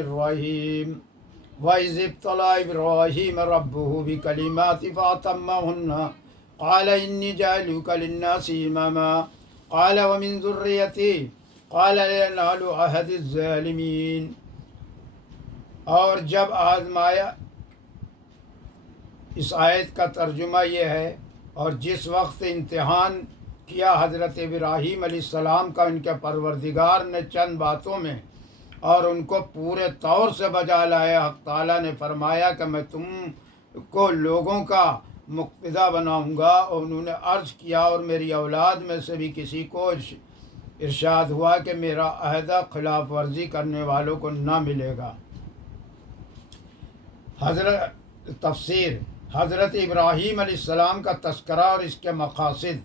الرحیم وَإِذِ ابْتَلَىٰ إِبْرَاهِيمَ رَبُّهُ بِكَلِمَاتٍ فَأَتَمَّهُنَّ قَالَ إِنِّي جَاعِلُكَ لِلنَّاسِ إِمَامًا قَالَ وَمِن ذُرِّيَّتِي قَالَ لَا يَنَالُ عَهْدِ الظَّالِمِينَ۔ اور جب آزمایا، اس آیت کا ترجمہ یہ ہے، اور جس وقت امتحان کیا حضرت ابراہیم علیہ السلام کا ان کے پروردگار نے چند باتوں میں، اور ان کو پورے طور سے بجا لایا، حق تعالیٰ نے فرمایا کہ میں تم کو لوگوں کا مقتدا بناؤں گا، اور انہوں نے عرض کیا اور میری اولاد میں سے بھی کسی کو ارشاد ہوا کہ میرا عہدہ خلاف ورزی کرنے والوں کو نہ ملے گا۔ تفسیر حضرت ابراہیم علیہ السلام کا تذکرہ اور اس کے مقاصد۔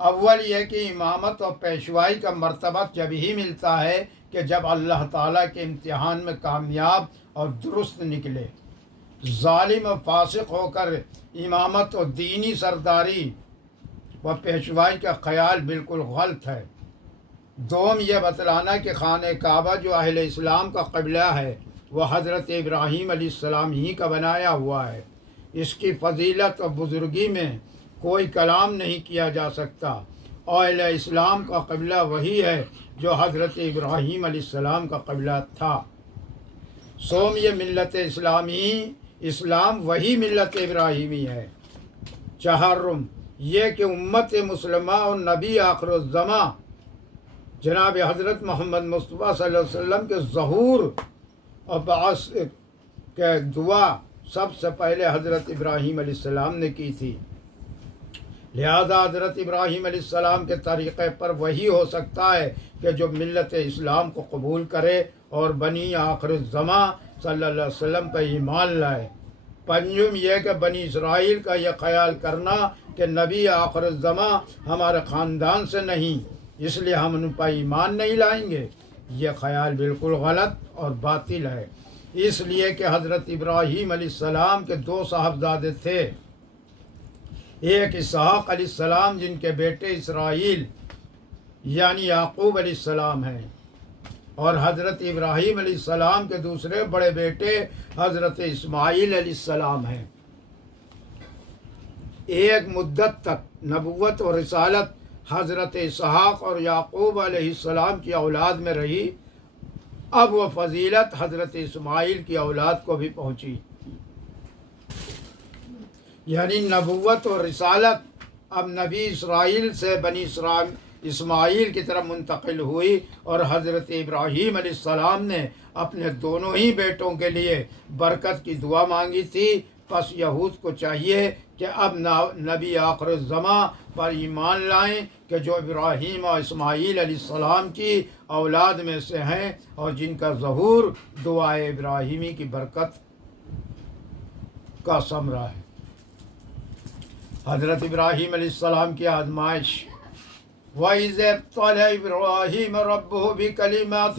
اول یہ کہ امامت اور پیشوائی کا مرتبہ جب ہی ملتا ہے کہ جب اللہ تعالیٰ کے امتحان میں کامیاب اور درست نکلے۔ ظالم و فاسق ہو کر امامت و دینی سرداری و پیشوائی کا خیال بالکل غلط ہے۔ دوم یہ بتلانا کہ خانہ کعبہ جو اہل اسلام کا قبلہ ہے وہ حضرت ابراہیم علیہ السلام ہی کا بنایا ہوا ہے۔ اس کی فضیلت و بزرگی میں کوئی کلام نہیں کیا جا سکتا، اور اہل اسلام کا قبلہ وہی ہے جو حضرت ابراہیم علیہ السلام کا قبلہ تھا۔ سوم یہ ملت اسلام وہی ملت ابراہیمی ہے۔ چہارم یہ کہ امت مسلمہ اور نبی آخر الزماں جناب حضرت محمد مصطفیٰ صلی اللہ علیہ وسلم کے ظہور اور بعث کے دعا سب سے پہلے حضرت ابراہیم علیہ السلام نے کی تھی، لہذا حضرت ابراہیم علیہ السلام کے طریقے پر وہی ہو سکتا ہے کہ جو ملت اسلام کو قبول کرے اور بنی آخر الزماں صلی اللہ علیہ وسلم پر ایمان لائے۔ پنجم یہ کہ بنی اسرائیل کا یہ خیال کرنا کہ نبی آخر الزماں ہمارے خاندان سے نہیں، اس لیے ہم ان پر ایمان نہیں لائیں گے، یہ خیال بالکل غلط اور باطل ہے۔ اس لیے کہ حضرت ابراہیم علیہ السلام کے دو صاحبزادے تھے، ایک اسحاق علیہ السلام جن کے بیٹے اسرائیل یعنی یعقوب علیہ السلام ہیں، اور حضرت ابراہیم علیہ السلام کے دوسرے بڑے بیٹے حضرت اسماعیل علیہ السلام ہیں۔ ایک مدت تک نبوت اور رسالت حضرت اسحاق اور یعقوب علیہ السلام کی اولاد میں رہی، اب وہ فضیلت حضرت اسماعیل کی اولاد کو بھی پہنچی، یعنی نبوت اور رسالت اب نبی اسرائیل سے بنی اسماعیل کی طرف منتقل ہوئی، اور حضرت ابراہیم علیہ السلام نے اپنے دونوں ہی بیٹوں کے لیے برکت کی دعا مانگی تھی۔ پس یہود کو چاہیے کہ اب نبی آخر الزماں پر ایمان لائیں کہ جو ابراہیم اور اسماعیل علیہ السلام کی اولاد میں سے ہیں، اور جن کا ظہور دعائے ابراہیمی کی برکت کا ثمرہ ہے۔ حضرت ابراہیم علیہ السلام کی آزمائش۔ وَإِذِ ابْتَلَىٰ إِبْرَاهِيمَ رَبُّهُ بِكَلِمَاتٍ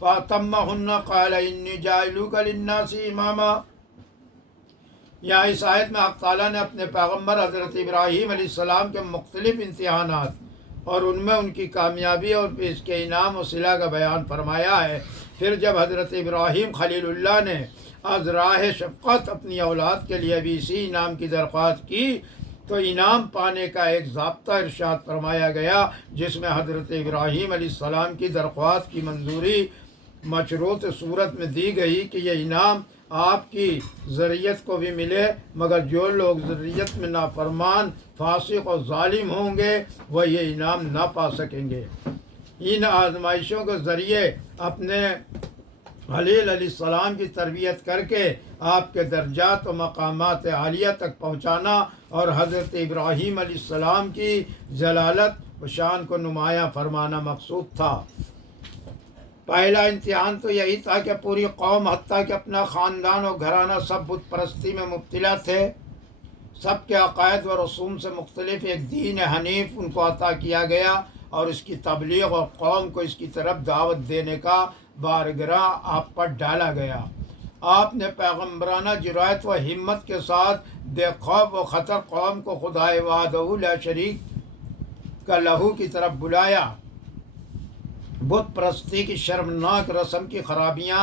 فَأَتَمَّهُنَّ قَالَ إِنِّي جَاعِلُكَ لِلنَّاسِ إِمَامًا۔ یہاں اس آیت میں حق تعالیٰ نے اپنے پیغمبر حضرت ابراہیم علیہ السلام کے مختلف امتحانات اور ان میں ان کی کامیابی اور اس کے انعام و صلہ کا بیان فرمایا ہے۔ پھر جب حضرت ابراہیم خلیل اللہ نے از راہ شفقت اپنی اولاد کے لیے بھی اسی انعام کی درخواست کی، تو انعام پانے کا ایک ضابطہ ارشاد فرمایا گیا، جس میں حضرت ابراہیم علیہ السلام کی درخواست کی منظوری مشروط صورت میں دی گئی کہ یہ انعام آپ کی ذریت کو بھی ملے، مگر جو لوگ ذریت میں نافرمان، فاسق اور ظالم ہوں گے وہ یہ انعام نہ پا سکیں گے۔ ان آزمائشوں کے ذریعے اپنے خلیل علیہ السلام کی تربیت کر کے آپ کے درجات و مقامات عالیہ تک پہنچانا اور حضرت ابراہیم علیہ السلام کی جلالت و شان کو نمایاں فرمانا مقصود تھا۔ پہلا امتحان تو یہی تھا کہ پوری قوم حتیٰ کہ اپنا خاندان و گھرانہ سب بت پرستی میں مبتلا تھے، سب کے عقائد و رسوم سے مختلف ایک دین حنیف ان کو عطا کیا گیا، اور اس کی تبلیغ اور قوم کو اس کی طرف دعوت دینے کا بارگراہ آپ پر ڈالا گیا۔ آپ نے پیغمبرانہ جرأت و ہمت کے ساتھ بے خوف و خطر قوم کو خدائے وحدہ لا شریک کا لہو کی طرف بلایا۔ بت پرستی کی شرمناک رسم کی خرابیاں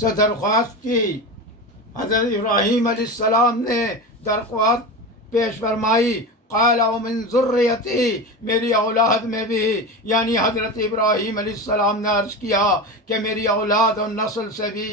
سے درخواست کی۔ حضرت ابراہیم علیہ السلام نے درخواست پیش فرمائی، قال ومن ذریتی، میری اولاد میں بھی، یعنی حضرت ابراہیم علیہ السلام نے عرض کیا کہ میری اولاد اور نسل سے بھی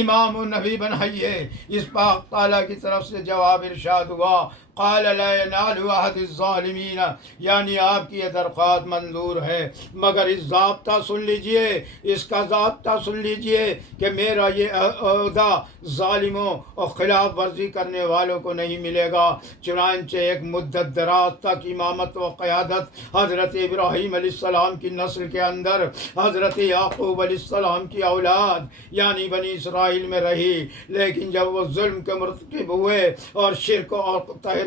امام و نبی بنائیے۔ اس پاک تعالیٰ کی طرف سے جواب ارشاد ہوا، قال لا ينال عهد الظالمین، یعنی آپ کی یہ درخواست منظور ہے، مگر اس ضابطہ سن لیجئے، اس کا ضابطہ سن لیجئے کہ میرا یہ عہدہ ظالموں اور خلاف ورزی کرنے والوں کو نہیں ملے گا۔ چنانچہ ایک مدت دراز تک امامت و قیادت حضرت ابراہیم علیہ السلام کی نسل کے اندر حضرت یعقوب علیہ السلام کی اولاد یعنی بنی اسرائیل میں رہی، لیکن جب وہ ظلم کے مرتکب ہوئے اور شرک اور تحریف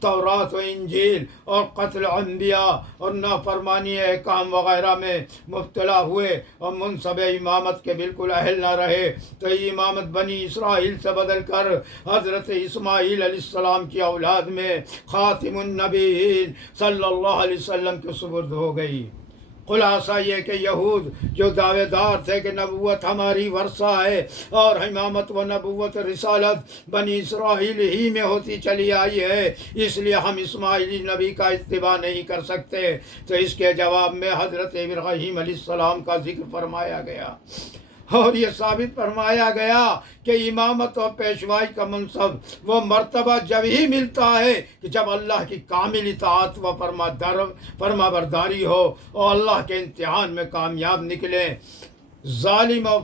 تورات و انجیل اور قتل انبیاء اور نافرمانی احکام وغیرہ میں مبتلا ہوئے اور منصب امامت کے بالکل اہل نہ رہے، تو امامت بنی اسرائیل سے بدل کر حضرت اسماعیل علیہ السلام کی اولاد میں خاتم النبیین صلی اللہ علیہ وسلم کے سپرد ہو گئی۔ خلاصہ یہ کہ یہود جو دعوے دار تھے کہ نبوت ہماری ورثہ ہے اور امامت و نبوت رسالت بنی اسرائیل ہی میں ہوتی چلی آئی ہے، اس لیے ہم اسماعیلی نبی کا اتباع نہیں کر سکتے، تو اس کے جواب میں حضرت ابراہیم علیہ السلام کا ذکر فرمایا گیا اور یہ ثابت فرمایا گیا کہ امامت اور پیشوائی کا منصب وہ مرتبہ جب ہی ملتا ہے کہ جب اللہ کی کامل اطاعت و فرما برداری ہو اور اللہ کے امتحان میں کامیاب نکلے۔ ظالم و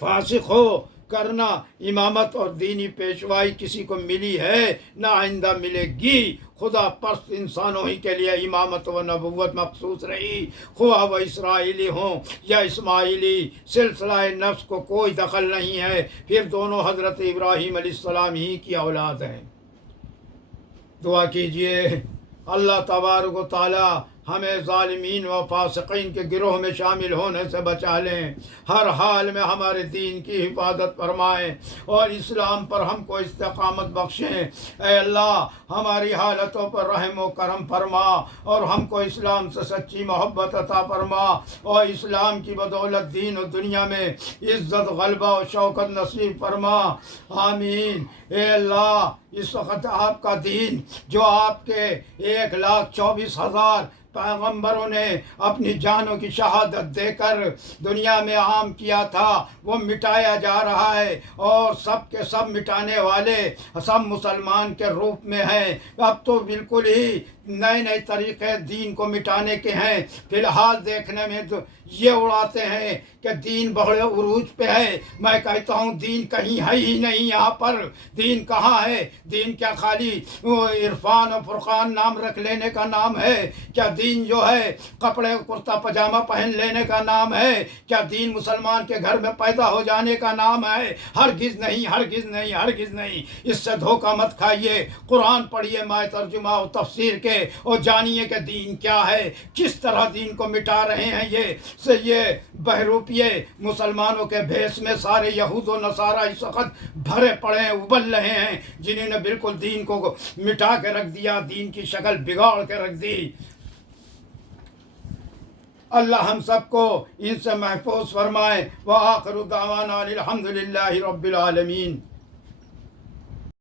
فاسق کرنا امامت اور دینی پیشوائی کسی کو ملی ہے نہ آئندہ ملے گی۔ خدا پرست انسانوں ہی کے لیے امامت و نبوت مخصوص رہی، خواہ وہ اسرائیلی ہوں یا اسماعیلی، سلسلہ نفس کو کوئی دخل نہیں ہے، پھر دونوں حضرت ابراہیم علیہ السلام ہی کی اولاد ہیں۔ دعا کیجئے اللہ تبارک و تعالی ہمیں ظالمین و فاسقین کے گروہ میں شامل ہونے سے بچا لیں، ہر حال میں ہمارے دین کی حفاظت فرمائیں اور اسلام پر ہم کو استقامت بخشیں۔ اے اللہ ہماری حالتوں پر رحم و کرم فرما اور ہم کو اسلام سے سچی محبت عطا فرما اور اسلام کی بدولت دین و دنیا میں عزت غلبہ و شوکت نصیب فرما، آمین۔ اے اللہ اس وقت آپ کا دین جو آپ کے 1,24,000 پیغمبروں نے اپنی جانوں کی شہادت دے کر دنیا میں عام کیا تھا وہ مٹایا جا رہا ہے، اور سب کے سب مٹانے والے سب مسلمان کے روپ میں ہیں۔ اب تو بالکل ہی نئے طریقے دین کو مٹانے کے ہیں۔ فی الحال دیکھنے میں تو یہ اڑاتے ہیں کہ دین بڑے عروج پہ ہے، میں کہتا ہوں دین کہیں ہے ہی نہیں، یہاں پر دین کہاں ہے؟ دین کیا خالی عرفان و فرقان نام رکھ لینے کا نام ہے؟ کیا دین جو ہے کپڑے کرتا پاجامہ پہن لینے کا نام ہے؟ کیا دین مسلمان کے گھر میں پیدا ہو جانے کا نام ہے؟ ہرگز نہیں، ہرگز نہیں، ہرگز نہیں۔ اس سے دھوکہ مت کھائیے، قرآن پڑھیے مائے ترجمہ و تفسیر کے اور جانیے کہ دین کیا ہے، کس طرح دین کو مٹا رہے ہیں۔ یہ بہروپیے مسلمانوں کے بھیس میں سارے یہود و نصارہ اس وقت بھرے پڑے ہیں، ابل رہے ہیں، جنہوں نے بالکل دین کو مٹا کے رکھ دیا، دین کی شکل بگاڑ کے رکھ دی۔ اللہ ہم سب کو ان سے محفوظ فرمائے۔ وآخر دعوانا الحمد للہ رب العالمین۔